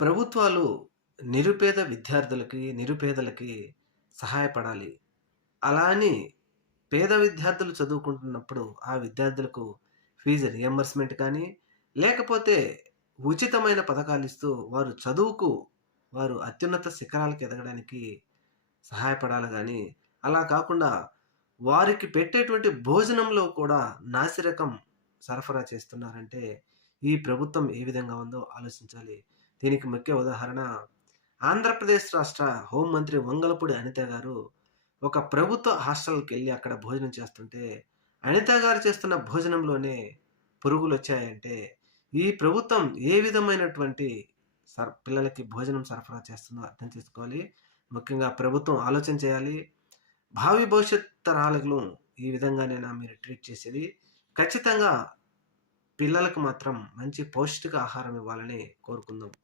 ప్రభుత్వాలు నిరుపేద విద్యార్థులకి, నిరుపేదలకి సహాయపడాలి. అలా అని పేద విద్యార్థులు చదువుకుంటున్నప్పుడు, ఆ విద్యార్థులకు ఫీజు రియంబర్స్‌మెంట్ కానీ, లేకపోతే ఉచితమైన పథకాలిస్తూ వారు చదువుకు వారు అత్యున్నత శిఖరాలకు ఎదగడానికి సహాయపడాలి గానీ, అలా కాకుండా వారికి పెట్టేటువంటి భోజనంలో కూడా నాసిరకం సరఫరా చేస్తున్నారంటే, ఈ ప్రభుత్వం ఏ విధంగా ఉందో ఆలోచించాలి. దీనికి ముఖ్య ఉదాహరణ ఆంధ్రప్రదేశ్ రాష్ట్ర హోంమంత్రి వంగలపూడి అనిత గారు ఒక ప్రభుత్వ హాస్టల్‌కెళ్ళి అక్కడ భోజనం చేస్తుంటే, అనిత గారు చేస్తున్న భోజనంలోనే పురుగులొచ్చాయంటే, ఈ ప్రభుత్వం ఏ విధమైనటువంటి పిల్లలకి భోజనం సరఫరా చేస్తుందో అర్థం చేసుకోవాలి. ముఖ్యంగా ప్రభుత్వం ఆలోచన చేయాలి. భావి భవిష్యత్ తరాలను ఈ విధంగానేనా మీరు ట్రీట్ చేసేది? ఖచ్చితంగా పిల్లలకు మాత్రం మంచి పౌష్టిక ఆహారం ఇవ్వాలని కోరుకుందాం.